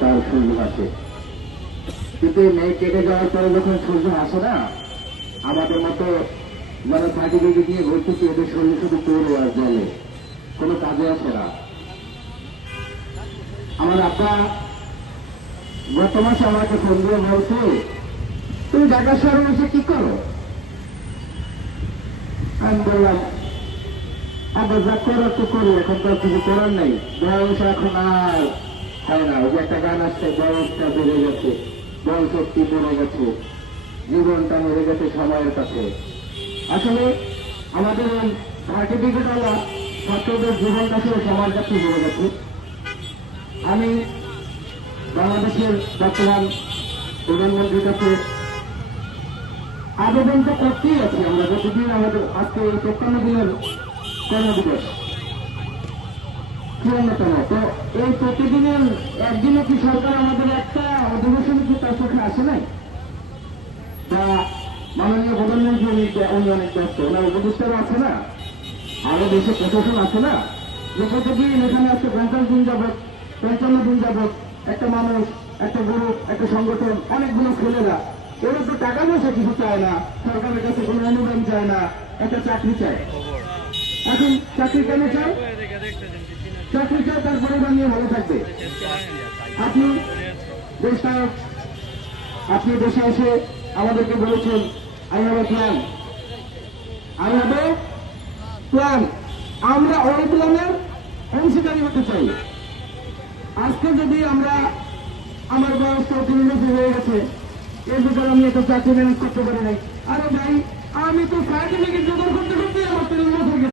তার সূর্য আসে, কিন্তু মেঘ কেটে যাওয়ার পরে যখন সূর্য আসে না, আমাদের মতো যারা সার্টিফিকেট দিয়ে ঘুরতেছি এদের শরীর শুধু পড়ে আর জলে, কোনো কাজে আসে না। আমার আব্বা গত মাসে আমাকে ফোন দিয়ে বলছে, তুমি ঢাকা শহরে এসে কি করো? আমি বললাম, আবার যা করার তো করি, এখন তো কিছু করার নেই, বয়স এখন আর হয় না। ওই যে একটা গান আসছে, বয়সটা বেড়ে গেছে, বল শক্তি পড়ে গেছে, জীবনটা মরে গেছে সময়ের কাছে। আসলে আমাদের ওই সার্টিফিকেটওয়ালা ছাত্রদের জীবনটা ছিল সবার কাছে মরে গেছে। আমি বাংলাদেশের বর্তমান প্রধানমন্ত্রীর কাছে আবেদন তো করতেই আছি, আমরা যতদিন আমাদের আজকে এই ৫৩ দিনের কর্মদিবস ৫৪তম, তো এই প্রতিদিনের একদিনও কি সরকার আমাদের একটা অধিবেশনে কি তার চোখে আসে নাই? বা মাননীয় প্রধানমন্ত্রী উনি অনেক ব্যস্ত, ওনার উপদেষ্টারা আছে না, আরো দেশে প্রশাসন আছে না, যে প্রতিদিন এখানে আজকে ৫০ দিন যাবৎ ৫৫ দিন যাবৎ একটা মানুষ, একটা গ্রুপ, একটা সংগঠন, অনেকগুলো ছেলেরা, ওরা তো টাকা পয়সা কিছু চায় না, সরকারের কাছে কোনো অনুদান চায় না, একটা চাকরি চায়। এখন চাকরি কেন চায়? চাকরি চায় তার পরিবার নিয়ে ভালো থাকবে। আপনি দেশটা, আপনি দেশে এসে আমাদেরকে বলেছেন, I have a plan, I have a plan. আমরা ওই প্ল্যানের অংশীদারি হতে চাই। আজকে যদি আমরা, আমার বয়স ৩৫ বছর হয়ে গেছে, এর ভিতরে আমি একটা চাকরি ম্যানেজ করতে পারি নাই, আরে ভাই আমি তো সার্টিফিকেট জোগাড় করতে করতে আমার ৩০ বছর